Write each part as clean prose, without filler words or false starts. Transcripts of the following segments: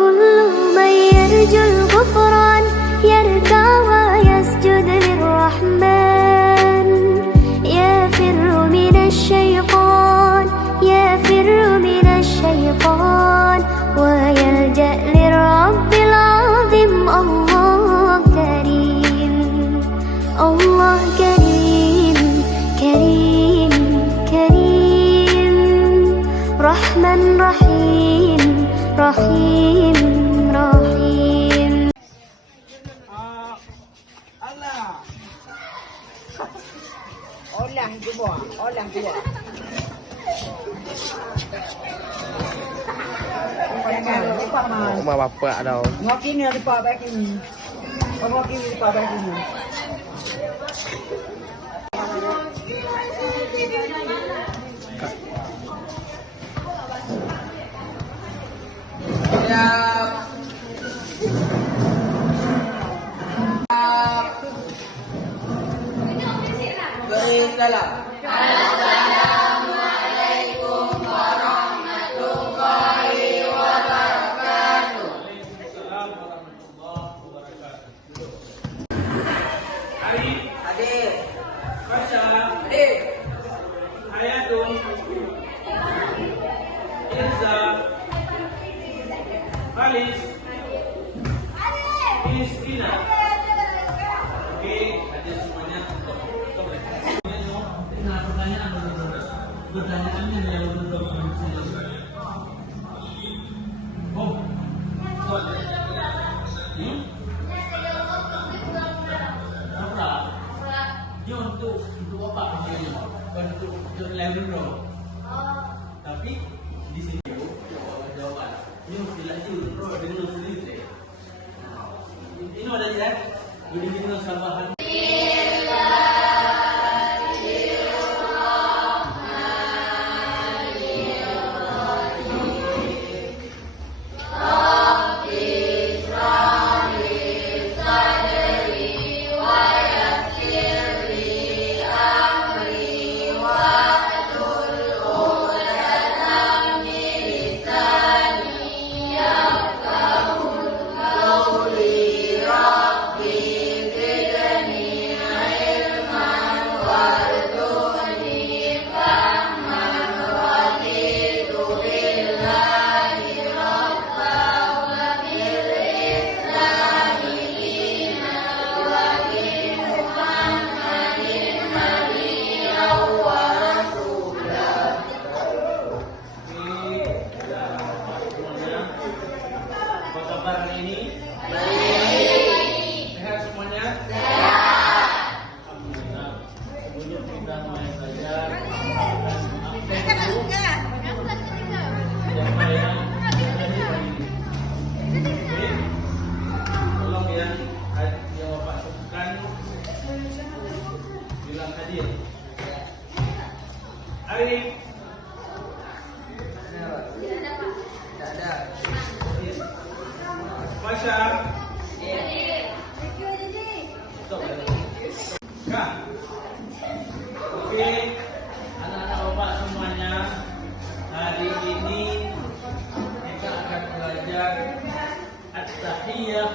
وكل من يرجو الغفران يركع ويسجد للرحمن يفر من الشيطان ويلجأ للرب العظيم. الله كريم، الله كريم كريم كريم، رحمن رحيم رحيم رحيم. Allah. Olah dua. Rumah bapak dah. Ngopi ni ada pak baik ini. Ngopi ni pak baik ini. Salam. Assalamualaikum warahmatullahi wabarakatuh. Adik. Baca. Adik. Ayatun. Irza. Halis. Iskina. Oke, ada semuanya. Nah, pertanyaannya yang betul Oh, apa? Dia untuk apa? Untuk level bro. Tapi di sini jawaban. Ini istilah itu bro dengan sendiri. Ini ada ya? Jadi kita sabahan. Hari ini sehat semuanya? Sehat. Alhamdulillah. Sebelum kita mulai belajar, siapa yang ada di pagi ini? Tolong ya, yang bapak sebutkan bilang hadir. Arif. Tak ada. Masya. Kak. Oke, anak-anak bapak semuanya, hari ini kita akan belajar at-tahiyyah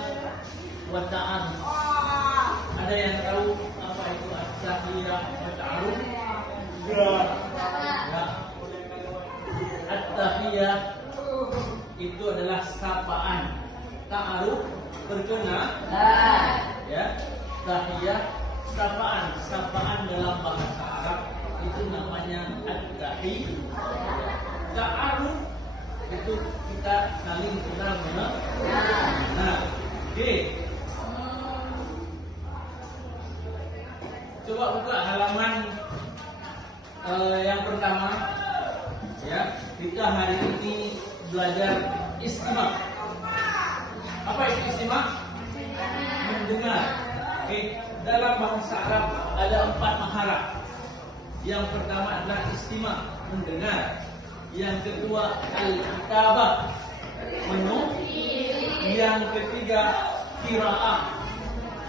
wa ta'aruf. Ada yang tahu apa itu at-tahiyyah wa ta'aruf? Ya. At-tahiyyah itu adalah sapaan. Ta'aruf berkenaan, ya. Tahiyah sapaan dalam bahasa Arab itu namanya at-tahiyyah. Ta'aruf itu kita saling kenal. Nah, oke. Coba buka halaman yang pertama. Ya, kita hari ini belajar istima'. Apa itu istima'? Mendengar. Oke, dalam bahasa Arab ada 4 makharaj. Yang pertama adalah istima', mendengar. Yang kedua al-kitabah, menulis. Yang ketiga qiraah,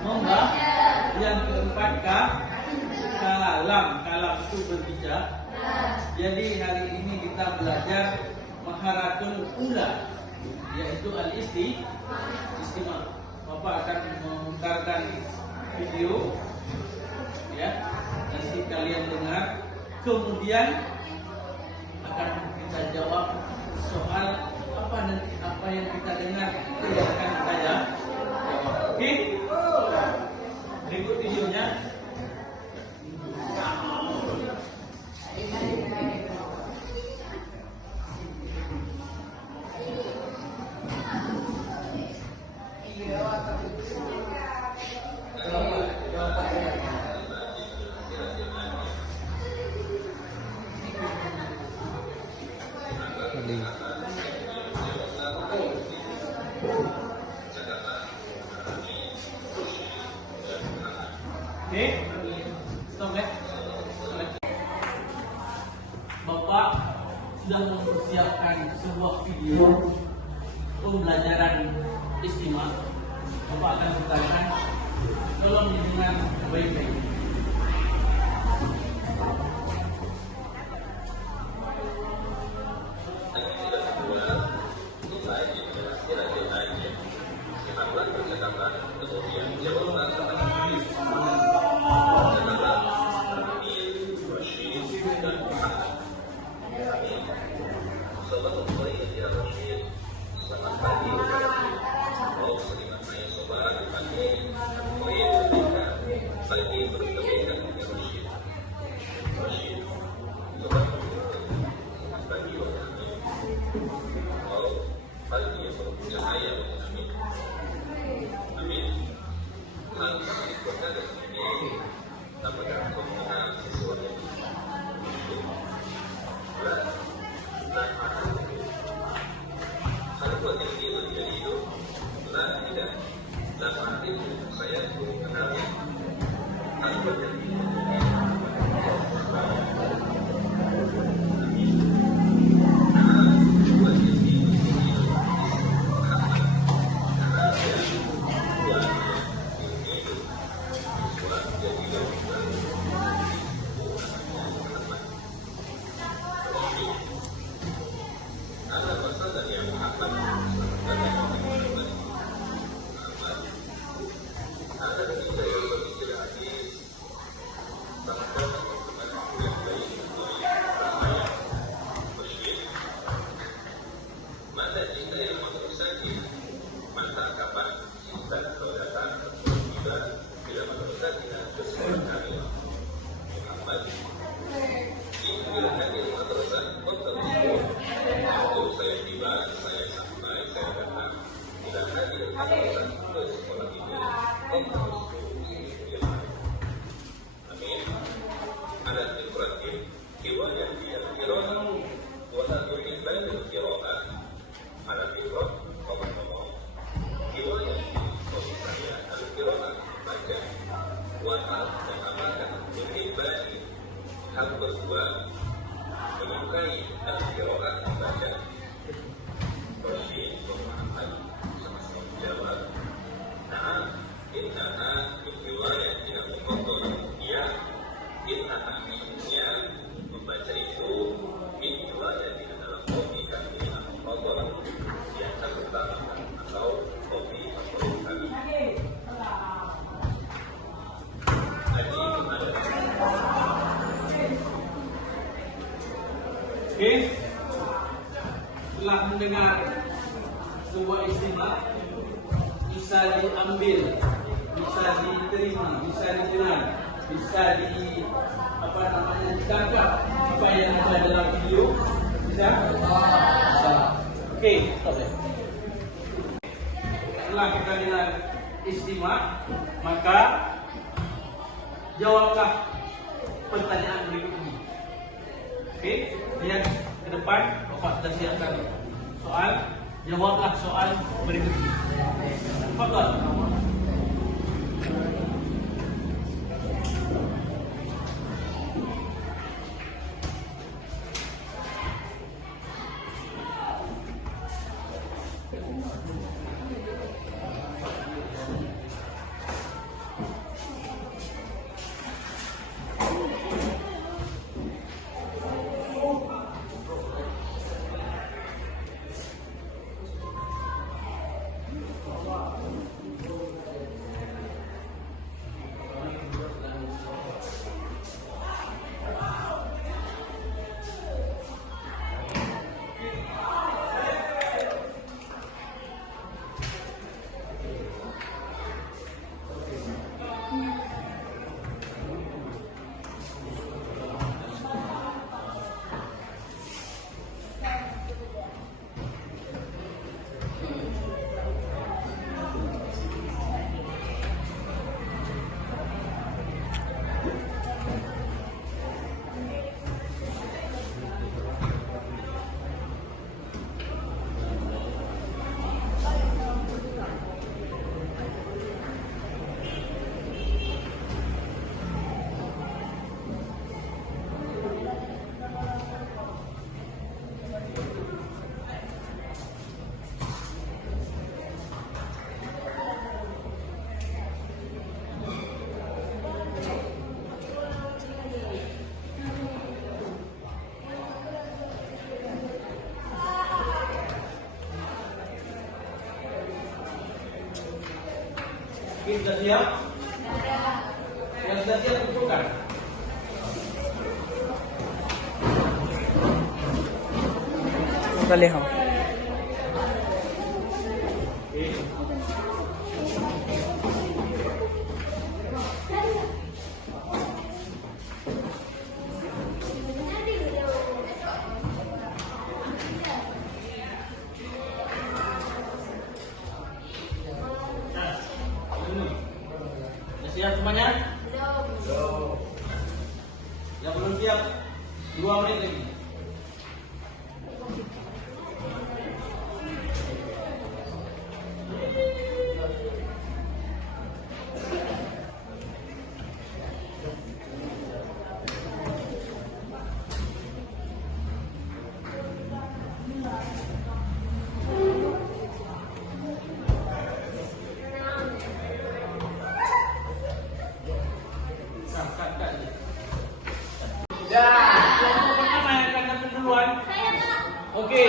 membaca. Yang keempat kalam itu berbicara. Jadi hari ini kita belajar makharatul ula. yaitu al-istimah. Bapak akan memutarkan video, ya, nanti kalian dengar, kemudian akan kita jawab soal apa yang kita dengar itu akan kita jawab. Oke? Berikut videonya. Oke, stop ya. Bapak sudah mempersiapkan sebuah video pembelajaran istimah. Bapak akan putarkan, tolong didengar baik-baik. Oke, setelah mendengar sebuah istilah, bisa diambil, bisa diterima, bisa didengar, bisa ditangkap apa yang ada dalam video, bisa? Oke, stop ya. Setelah kita dengar istilah, maka jawablah pertanyaan berikut ini. Oke, lihat ke depan, Bapak sudah siapkan soal, jawablah soal berikut ini. Bapak. Oke, sudah siap? Yang sudah siap kumpulkan. Boleh, Om. Sudah siap semuanya? Belum. Yang belum siap, 2 menit lagi. Kelompok pertama yang akan datang duluan. Oke,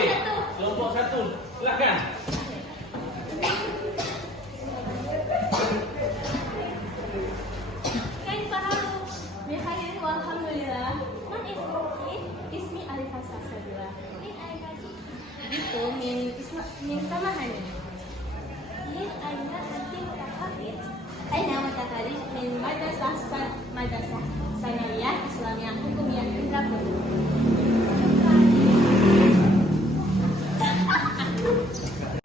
kelompok 1, silakan. Alhamdulillah. Man ismuki? Ismi Alifah Salsabila. Itu min samahani. Min aina anti mutakhadid? Aina mutakhadid min madrasah sanawiyah Islamiyah Hukumiyah Indrapur.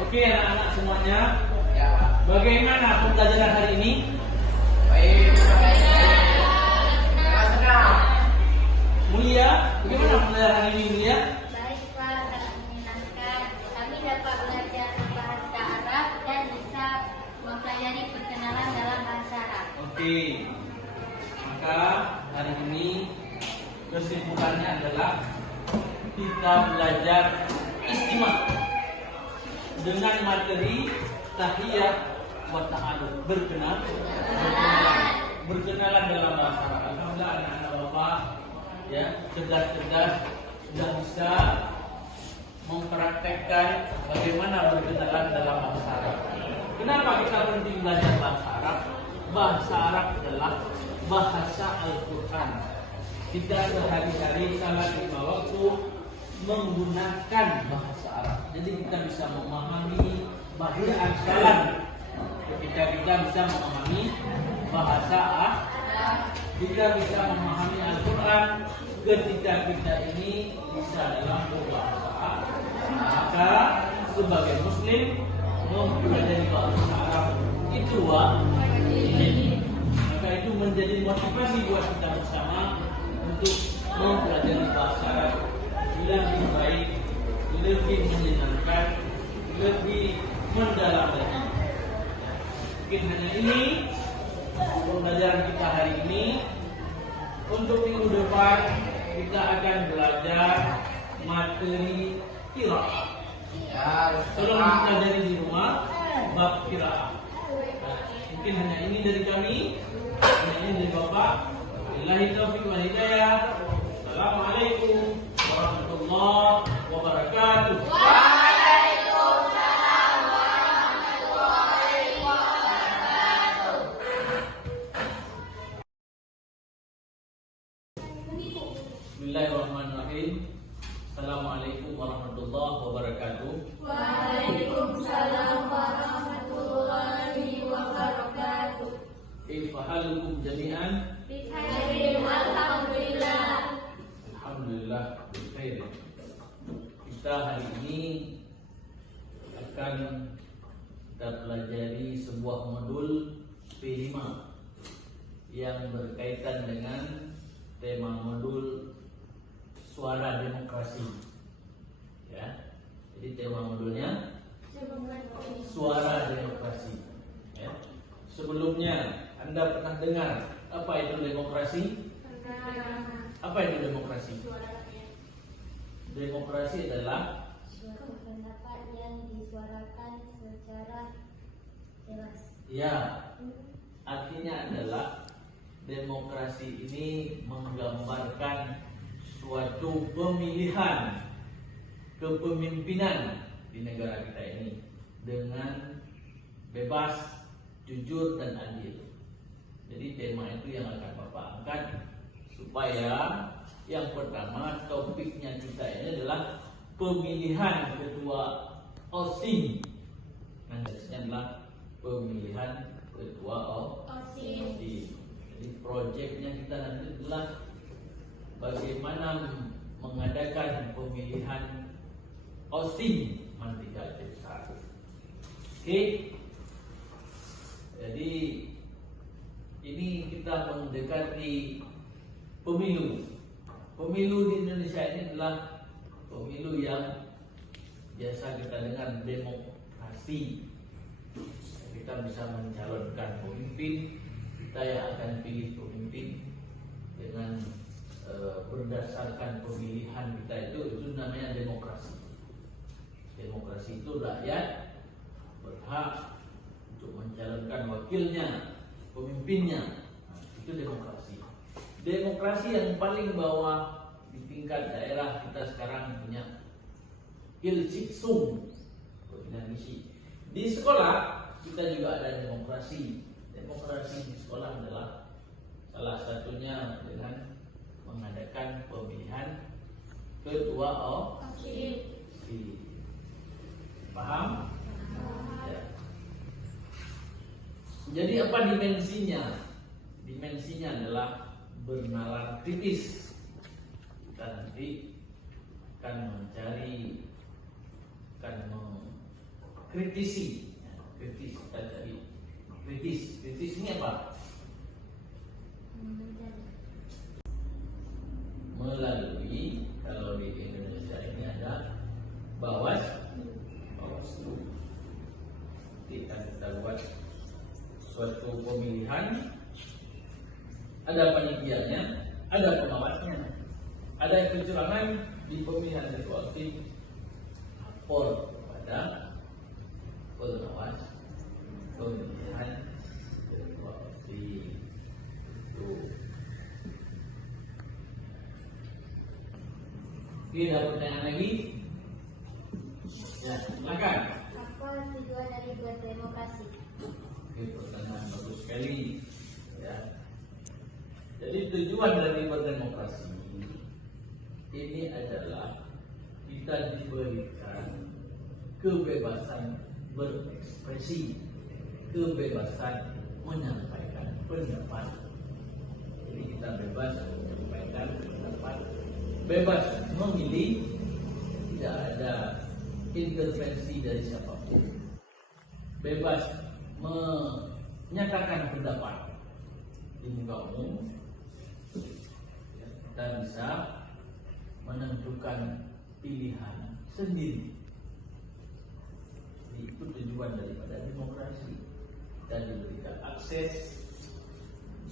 Oke, anak-anak semuanya. Bagaimana pembelajaran hari ini? Mulia, bagaimana pembelajaran hari ini, Mulia? Baik Pak, sangat menyenangkan. Kami dapat belajar bahasa Arab dan bisa mempelajari perkenalan dalam bahasa Arab. Oke, maka hari ini kesimpulannya adalah kita belajar istimewa dengan materi tahiyat wa ta'alum, berkenalan dalam bahasa Arab. Alhamdulillah anak-anak Bapak ya cerdas-cerdas sudah bisa mempraktekkan bagaimana berkenalan dalam bahasa Arab. Kenapa kita penting belajar bahasa Arab? Bahasa Arab adalah bahasa Al-Quran. Kita sehari-hari salat 5 waktu menggunakan bahasa Arab. Jadi kita bisa memahami bacaan salat. Ketika kita bisa memahami bahasa Arab, kita bisa memahami Al-Quran. Ketika kita ini bisa dalam berbahasa Arab, maka sebagai Muslim mempelajari bahasa Arab itu wajib. Maka itu menjadi motivasi buat kita bersama untuk mempelajari bahasa Arab lebih baik, lebih menyenangkan, lebih mendalam lagi. Mungkin hanya ini pembelajaran kita hari ini. Untuk minggu depan kita akan belajar materi qiraah. Tolong dipelajari di rumah bab qiraah. Mungkin hanya ini dari kami, hanya ini dari Bapak. Billahi taufiq wal hidayah. Assalamualaikum warahmatullahi wabarakatuh. Bismillahirrahmanirrahim. Assalamualaikum warahmatullahi wabarakatuh. Waalaikumsalam warahmatullahi wabarakatuh. Ifahalukum jami'an. Alhamdulillah. Alhamdulillah bikhair. Kita hari ini akan kita pelajari sebuah modul P5 yang berkaitan dengan tema modul suara demokrasi. Ya. Jadi tema modulnya suara demokrasi. Ya. Sebelumnya Anda pernah dengar apa itu demokrasi? Apa itu demokrasi? Demokrasi adalah Pendapat yang disuarakan secara jelas. ya, artinya adalah demokrasi ini menggambarkan suatu pemilihan kepemimpinan di negara kita ini dengan bebas, jujur dan adil. Jadi tema itu yang akan Bapak angkat supaya yang pertama topiknya kita ini adalah pemilihan ketua OSIM. Nantinya adalah pemilihan ketua OSIM. Jadi proyeknya kita nanti adalah bagaimana mengadakan pemilihan OSIM Mantika Desa. Oke. Jadi ini kita mendekati pemilu. Pemilu di Indonesia ini adalah pemilu yang biasa kita dengar demokrasi. Kita bisa mencalonkan pemimpin, kita yang akan pilih pemimpin dengan berdasarkan pemilihan kita itu namanya demokrasi. Demokrasi itu rakyat berhak untuk mencalonkan wakilnya, pemimpinnya. Nah, itu demokrasi. Demokrasi yang paling bawah di tingkat daerah kita sekarang punya Ilciksum, pemilihan isi. Di sekolah kita juga ada demokrasi. Demokrasi di sekolah adalah salah satunya dengan mengadakan pemilihan ketua OSIS. Paham? Ya. Jadi apa dimensinya? Dimensinya adalah bernalar kritis. Kita nanti akan mencari, akan mengkritisi. Kritis kita cari. Kritis ini apa? Melalui, kalau di Indonesia ini ada Bawaslu. Kita buat suatu pemilihan, ada panitianya, ada pengawasnya, ada kecurangan di pemilihan ketua OSIS, lapor kepada pengawas pemilihan ketua OSIS. Itu. Oke, ada pertanyaan lagi? Ya, silakan. Apa tujuan dari berdemokrasi? Oke, pertanyaan bagus sekali. Ya. Jadi tujuan dari berdemokrasi ini adalah kita diberikan kebebasan berekspresi, kebebasan menyampaikan pendapat. Jadi kita bebas menyampaikan pendapat, bebas memilih, tidak ada intervensi dari siapapun, bebas menyatakan pendapat di muka umum. Kita bisa menentukan pilihan sendiri. Itu tujuan daripada demokrasi. Kita diberikan akses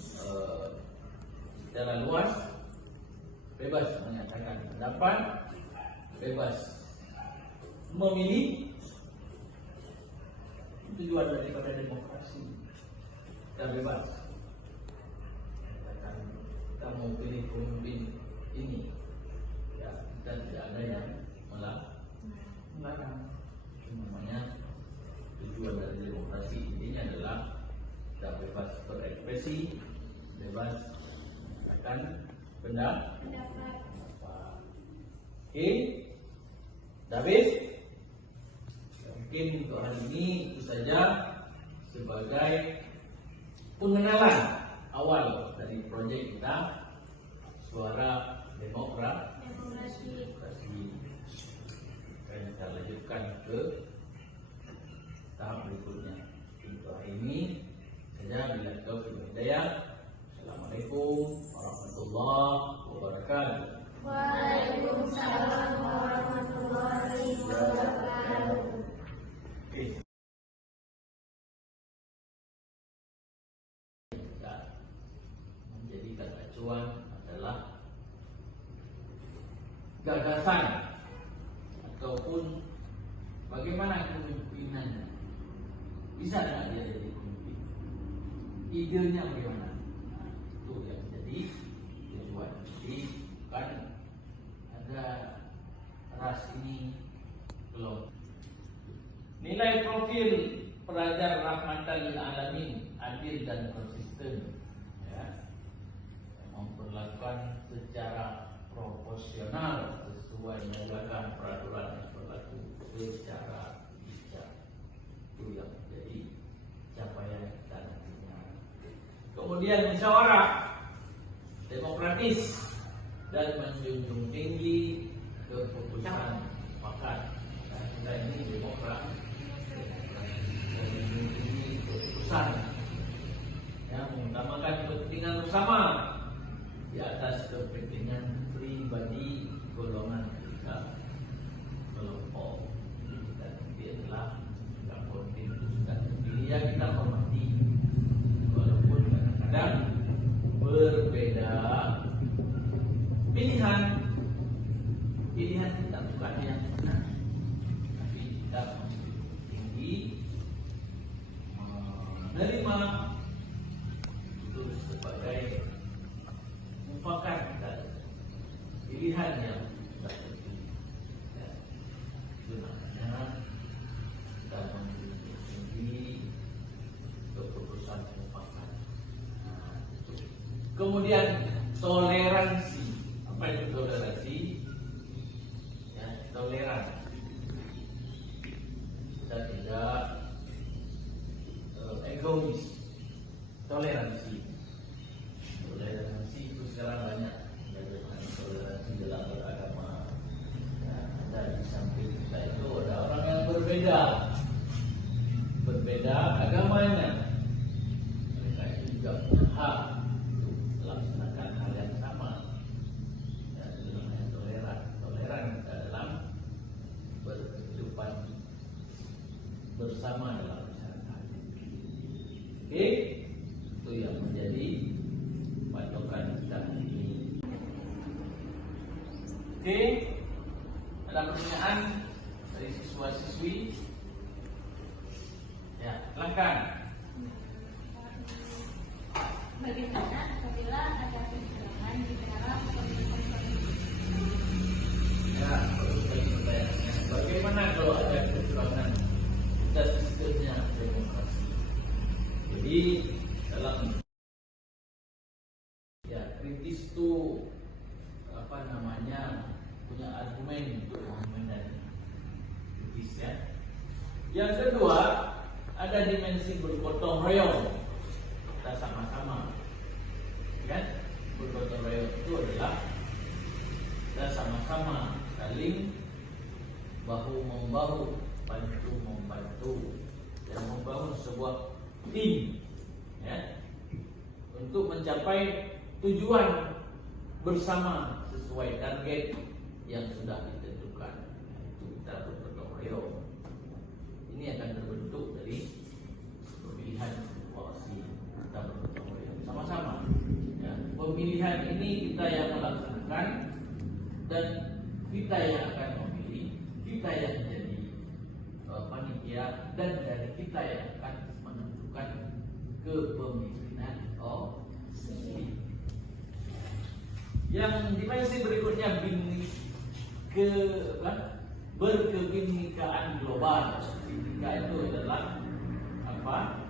secara luas, bebas menyatakan pendapat, bebas memilih. Tujuan daripada demokrasi. Kita bebas. Kita mau pilih pemimpin ini, ya kita tidak ada yang melarang. Namanya tujuan dari demokrasi intinya adalah kita bebas berekspresi, bebas menyatakan pendapat. Oke, David. Mungkin untuk hari ini itu saja sebagai pengenalan awal dari proyek kita Suara Demokrasi. Dan kita lanjutkan ke tahap berikutnya. Untuk hari ini saja, bila taufiq wal hidayah. Assalamualaikum warahmatullahi wabarakatuh. Waalaikumsalam warahmatullahi wabarakatuh. Menjadikan acuan adalah gagasan ataupun bagaimana kepemimpinannya. Bisa nggak dia jadi pemimpin? Idenya bagaimana? Nah, itu yang jadi tujuan. Jadi kan ada ras ini belum. Nilai profil pelajar rahmatan lil alamin, adil dan konsisten, ya, memperlakukan secara proporsional sesuai dengan peraturan yang berlaku secara bijak. Itu yang menjadi capaian kita nantinya. Kemudian musyawarah, demokratis, dan menjunjung tinggi keputusan mufakat. Dan kita ini demokrat, menjunjung tinggi keputusan yang mengutamakan kepentingan bersama di atas kepentingan pribadi golongan kita, kelompok. Dan itulah itu sudah terpilih, ya kita hormati walaupun kadang-kadang berbeda pilihan kita bukan yang benar, tapi kita tinggi menerima itu sebagai mufakat kita, pilihan yang sudah terpilih. Ya, itu namanya kita menjunjung tinggi keputusan mufakat. Nah, itu. Kemudian toleransi. Apa itu toleransi? Ya, toleran. Kita tidak egois. Toleransi. Toleransi itu sekarang banyak. Bagaimana toleransi dalam beragama. Ya, ada di samping kita itu ada orang yang berbeda agamanya. Mereka itu juga punya hak untuk melaksanakan hal yang sama. Toleran dalam berkehidupan bersama dalam masyarakat. Oke, itu yang menjadi patokan kita ini. Oke, ada pertanyaan dari siswa-siswi? Ya, silakan. Bagaimana apabila ada kecurangan di dalam Ya, pertanyaannya, bagaimana kalau ada kecurangan dan sistemnya demokrasi? Jadi dalam ya kritis itu apa namanya punya argumen untuk menghindari kritis ya. Yang kedua ada dimensi bergotong royong, kita sama-sama, kan? Bergotong royong itu adalah kita sama-sama saling bahu membahu, bantu membantu, dan membangun sebuah tim, ya, untuk mencapai tujuan bersama sesuai target yang sudah ditentukan. Itu kita bergotong royong. Ini akan terbentuk dari pemilihan situasi. Kita bergotong royong sama-sama. Ya, pemilihan ini kita yang melaksanakan dan kita yang akan memilih, kita yang jadi panitia, dan dari kita yang akan menentukan kepemimpinan sendiri. Yang dimensi berikutnya berkebinikaan global. Binika itu adalah apa?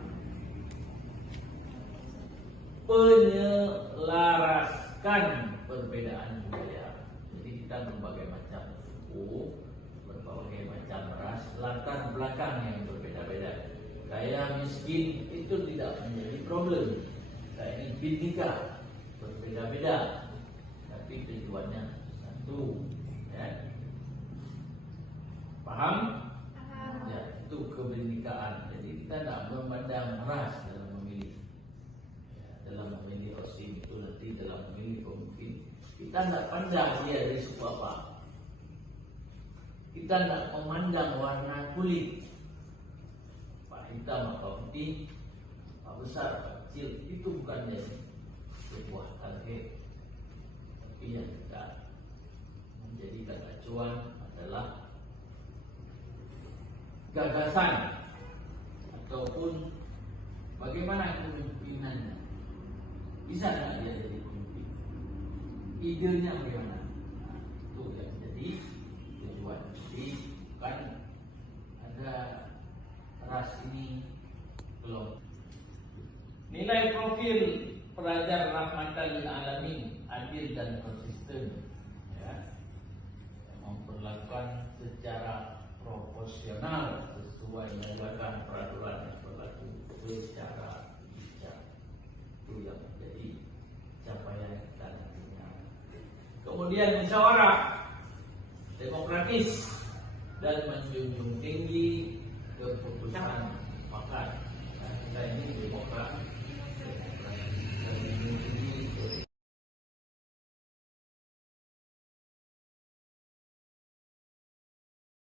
Penyelaraskan perbedaan budaya. Jadi kita berbagai macam suku, berbagai macam ras, latar belakang yang berbeda-beda. Kaya miskin itu tidak menjadi problem. Kita ini binika, berbeda-beda, tapi tujuannya satu. Ya. Paham? Ya, itu kebinekaan. Jadi kita tidak memandang ras dalam memilih. Ya, dalam memilih osim itu nanti dalam memilih pemimpin. Kita tidak pandang dia dari suku apa. Kita tidak memandang warna kulit, Pak hitam atau putih, Pak besar, Pak kecil, itu bukan jadi sebuah target. Tapi yang kita menjadikan acuan adalah gagasan ataupun bagaimana kepemimpinannya. Bisa nggak dia jadi pemimpin? Idenya bagaimana? Nah, itu yang jadi tujuan. Jadi bukan ada ras ini belum. Nilai profil pelajar rahmatan lil alamin, adil dan konsisten, ya, memperlakukan secara proporsional sesuai dengan peraturan yang berlaku secara bijak. Itu yang menjadi capaian kita nantinya. Kemudian musyawarah, demokratis, dan menjunjung tinggi keputusan mufakat. Nah, kita ini demokrat, dan menjunjung